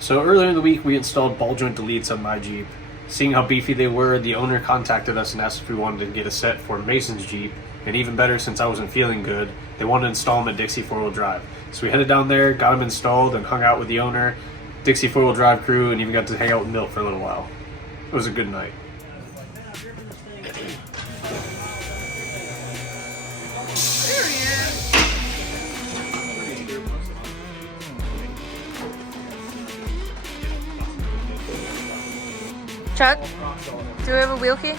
So earlier in the week, we installed ball joint deletes on my Jeep. Seeing how beefy they were, the owner contacted us and asked if we wanted to get a set for Mason's Jeep. And even better, since I wasn't feeling good, they wanted to install them at Dixie Four Wheel Drive. So we headed down there, got them installed, and hung out with the owner, Dixie Four Wheel Drive crew, and even got to hang out with Milt for a little while. It was a good night. Chuck, do we have a wheel key?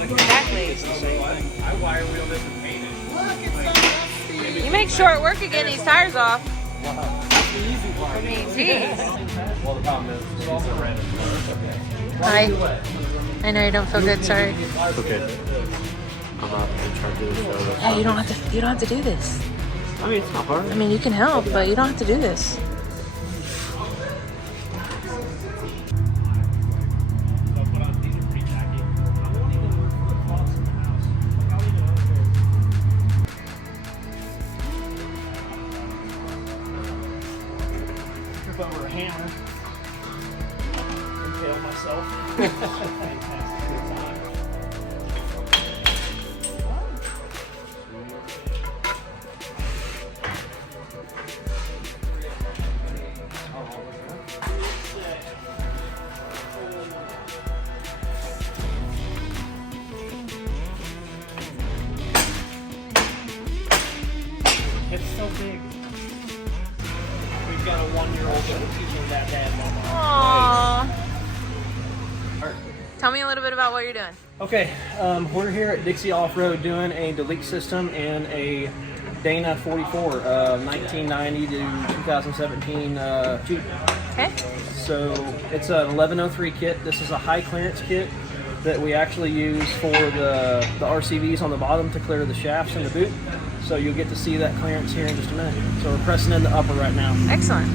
Exactly. I wire wheel this and paint it. You make short work of getting these tires off. That's the easy part. I mean, geez. Well, the problem is, it's also red. Hi. I know you don't feel good, sorry. Okay. I'm not in charge of the show. Hey, you don't have to do this. I mean, it's not hard. I mean, you can help, but you don't have to do this. If I were a hammer, impale myself. It's so big. We've got a 1-year-old that using that bad mama. Aww. Tell me a little bit about what you're doing. Okay, we're here at Dixie Off-Road doing a delete system and a Dana 44, 1990 to 2017 Jeep. Okay. So it's an 1103 kit. This is a high clearance kit that we actually use for the RCVs on the bottom to clear the shafts in the boot. So you'll get to see that clearance here in just a minute. So we're pressing in the upper right now. Excellent.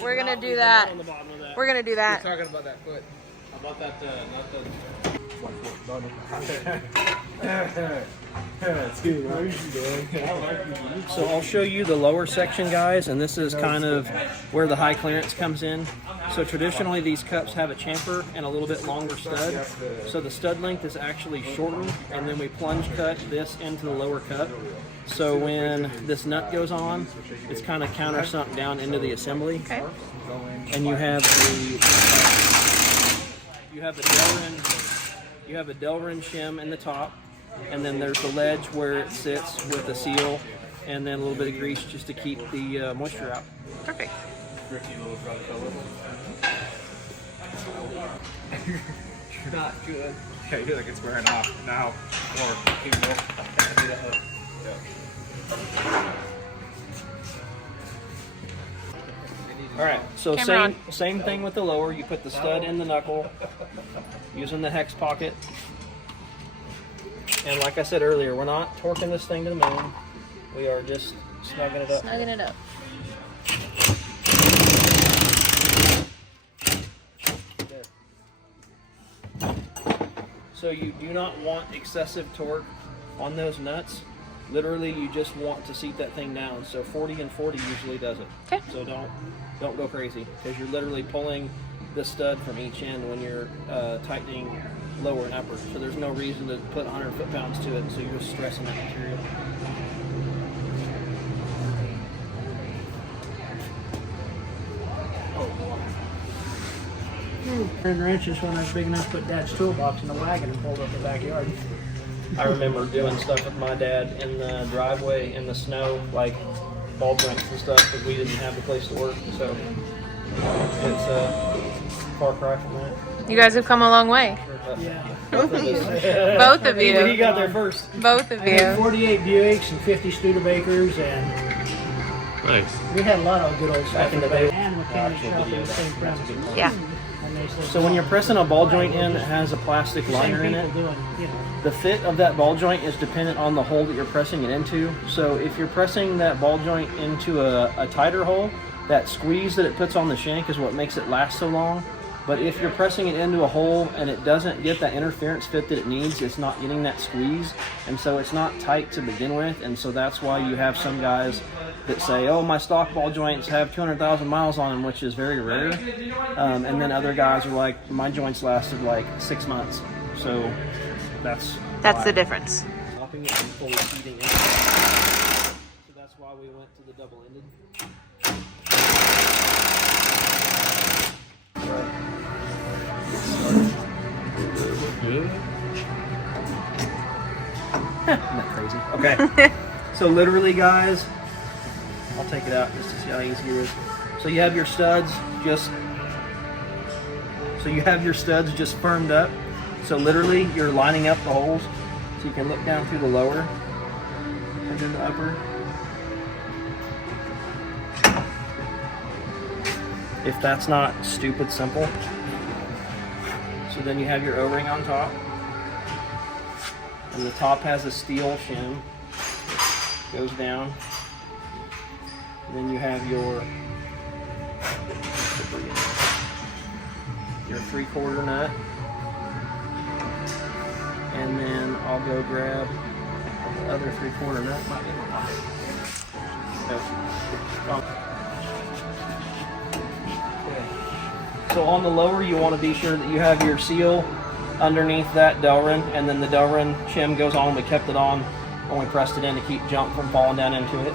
We're gonna do that. We're gonna do that. Talking about that foot. How about that, not the... So I'll show you the lower section, guys, and this is kind of where the high clearance comes in. So traditionally these cups have a chamfer and a little bit longer stud. So the stud length is actually shortened, and then we plunge cut this into the lower cup. So when this nut goes on, it's kind of countersunk down into the assembly. Okay. And you have a Delrin shim in the top, and then there's the ledge where it sits with the seal, and then a little bit of grease just to keep the moisture out. Perfect. Not good. Okay, you like it's wearing off now. Or people. All right, so Camera same thing with the lower. You put the stud in the knuckle using the hex pocket. And like I said earlier, we're not torquing this thing to the moon. We are just snugging it up. Snugging it up. There. So you do not want excessive torque on those nuts. Literally, you just want to seat that thing down. So 40 and 40 usually does it. Okay. So don't go crazy, because you're literally pulling the stud from each end when you're tightening lower and upper. So there's no reason to put 100 foot-pounds to it, so you're just stressing that material. And wrenches when I was big enough to put Dad's toolbox in the wagon and pulled up the backyard. I remember doing stuff with my dad in the driveway in the snow, like ball joints and stuff, because we didn't have the place to work. So it's a far cry from that. You guys have come a long way. Yeah. Both of us. Both of He you. got there first. Both of I had you. 48 Buicks and 50 Studebakers, and Nice. we had a lot of good old stuff Back in the day. And mechanic shop in the same premises. Yeah. And they said, So when you're pressing a ball joint in that has a plastic same liner in it, people doing, you know. the fit of that ball joint is dependent on the hole that you're pressing it into. So if you're pressing that ball joint into a tighter hole, that squeeze that it puts on the shank is what makes it last so long. But if you're pressing it into a hole and it doesn't get that interference fit that it needs, it's not getting that squeeze, and so it's not tight to begin with. And so that's why you have some guys that say, oh, my stock ball joints have 200,000 miles on them, which is very rare. And then other guys are like, my joints lasted like 6 months. So that's the difference. Swapping it and fully feeding it. So that's why we went to the double-ended. Isn't that crazy? Okay. So literally, guys, I'll take it out just to see how easy it is. So you have your studs just firmed up. So literally, you're lining up the holes, so you can look down through the lower and then the upper. If that's not stupid simple. So then you have your O-ring on top. And the top has a steel shim. Goes down. And then you have your 3/4 nut. And then I'll go grab the other 3/4 nut. Might be in my pocket. So on the lower, you want to be sure that you have your seal underneath that Delrin, and then the Delrin shim goes on. We kept it on when we pressed it in to keep junk from falling down into it.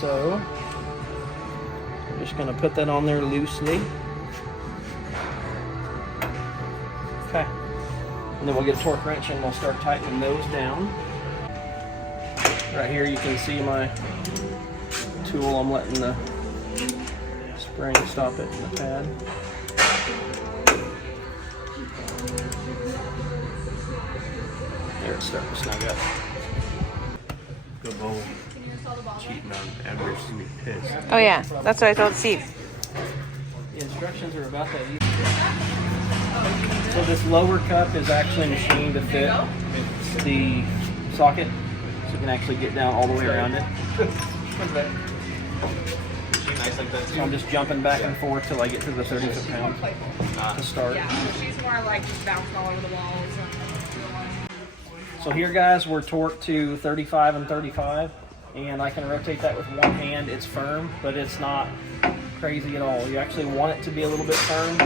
So I'm just going to put that on there loosely. Okay. And then we'll get a torque wrench and we'll start tightening those down. Right here you can see my tool. I'm letting the spring stop it in the pad. There, it's starting to snug up. Good bowl. Cheating on Edwards to be pissed. Oh yeah, that's what I told Steve. The instructions are about that easy. So this lower cup is actually machined to fit the socket, so you can actually get down all the way around it. So I'm just jumping back and forth till I get to the 30 foot-pound to start. Yeah, she's more like just bouncing all over the walls. So here, guys, we're torqued to 35 and 35, and I can rotate that with one hand. It's firm, but it's not crazy at all. You actually want it to be a little bit firm.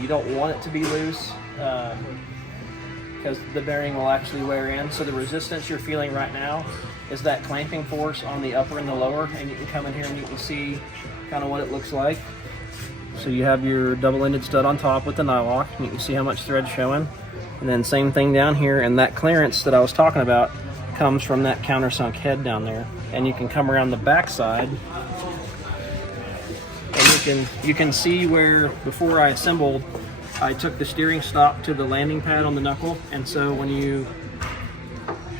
You don't want it to be loose because the bearing will actually wear in. So the resistance you're feeling right now is that clamping force on the upper and the lower, and you can come in here and you can see kind of what it looks like. So you have your double-ended stud on top with the nylock, and you can see how much thread's showing. And then same thing down here, and that clearance that I was talking about comes from that countersunk head down there. And you can come around the back side, and you can see where before I assembled, I took the steering stop to the landing pad on the knuckle, and so when you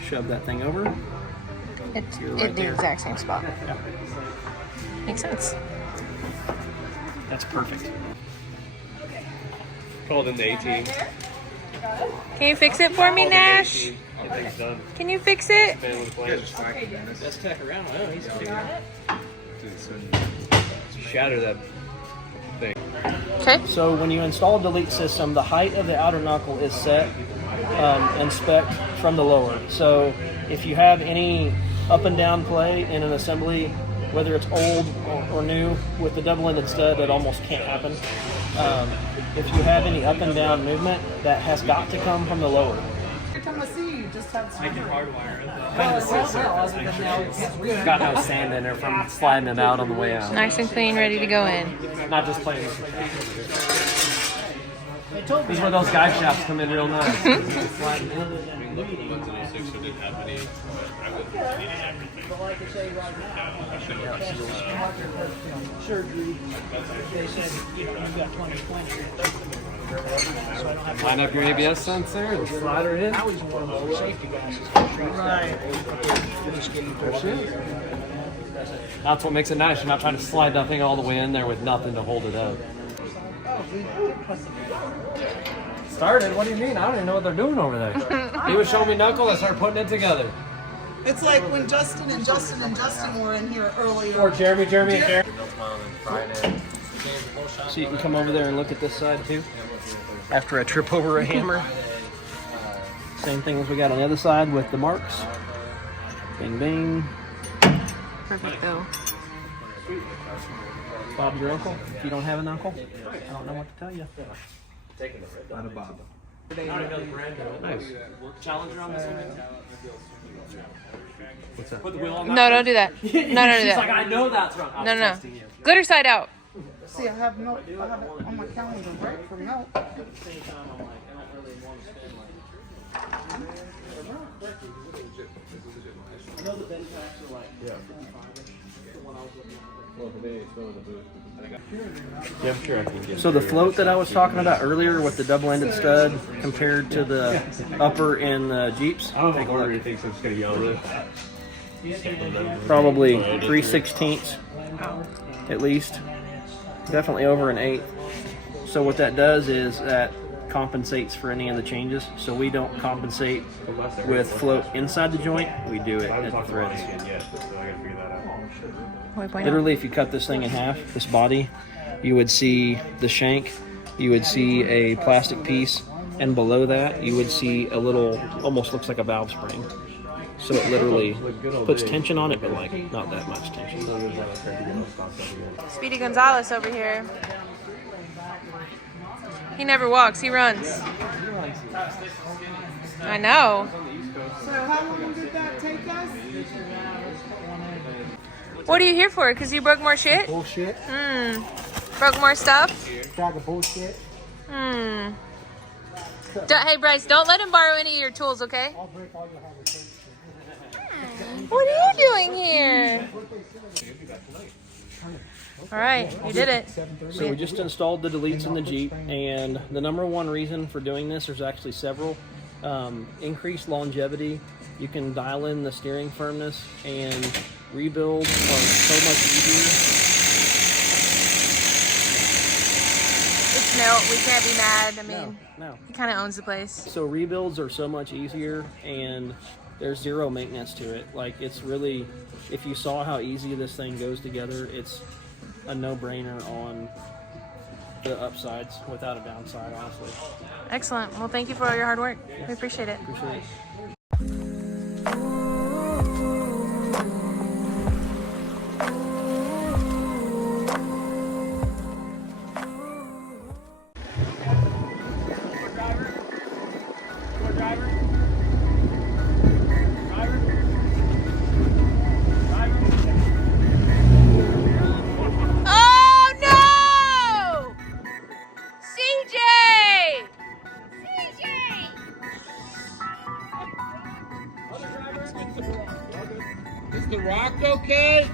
shove that thing over, It's right the there. exact same spot. Yeah, Makes sense. that's perfect. Called in the 18. Can you fix it for me, Nash? Everything's done. Can you fix it? Fan with plans. Let's tack around. Oh, he's figuring Shatter that thing. Okay. So when you install a delete system, the height of the outer knuckle is set and spec from the lower. So if you have any up and down play in an assembly, whether it's old or new, with the double-ended stud, that almost can't happen. If you have any up and down movement, that has got to come from the lower. Every time I see you, just have some. Got no sand in there from sliding it out on the way out. Nice and clean, ready to go in. Not just playing. These are where those guy shafts come in real nice. Sliding in. Look at the ones in 06 who didn't have any. I wouldn't need everything. Surgery, they said, you know, you've got 20/20. So I don't have to. Line up your ABS sensor and slide her in. I always wore those safety glasses. Right. That's what makes it nice. You're not trying to slide that thing all the way in there with nothing to hold it up. Started? What do you mean? I don't even know what they're doing over there. He was showing me knuckle. I started putting it together. It's like when Justin were in here earlier. Or Jeremy and Jeremy. Friday. So you can come over there and look at this side too. After I trip over a hammer. Same thing as we got on the other side with the marks. Bing, bing. Perfect though. Bob your uncle. If you don't have an uncle, I don't know what to tell you. Not a Bob. Nice. Challenger on this one. What's that? Put the wheel on. No, don't do that. No, don't do She's like, that. I know that's wrong. No, no. Glitter side out. See, I have milk. I have it on my calendar right for milk. Yeah, I'm sure I can get So the float that I was talking about earlier with the double-ended stud compared to the upper in the Jeeps, I don't think Order thinks I'm just gonna yell this. probably 3/16 at least. Definitely over an 1/8. So what that does is that compensates for any of the changes. So we don't compensate with float inside the joint. We do it at the threads. Literally, if you cut this thing in half, this body, you would see the shank, you would see a plastic piece, and below that, you would see a little, almost looks like a valve spring. So it literally puts tension on it, but like not that much tension. Speedy Gonzalez over here. He never walks, he runs. I know. So how long did that take us? What are you here for? Because you broke more shit? Bullshit. Broke more stuff? Bag of bullshit. Hey, Bryce, don't let him borrow any of your tools, okay? I'll break all your habits. What are you doing here? All right, you did it. So we just installed the deletes in the Jeep, and the number one reason for doing this, there's actually several. Increased longevity. You can dial in the steering firmness, and rebuilds are so much easier. It's no, we can't be mad. I mean, No. he kind of owns the place. So rebuilds are so much easier, and there's zero maintenance to it. Like, it's really, if you saw how easy this thing goes together, it's a no-brainer on the upsides without a downside, honestly. Excellent. Well, thank you for all your hard work. We appreciate it. Appreciate it. Oh no! CJ! Is the rock okay?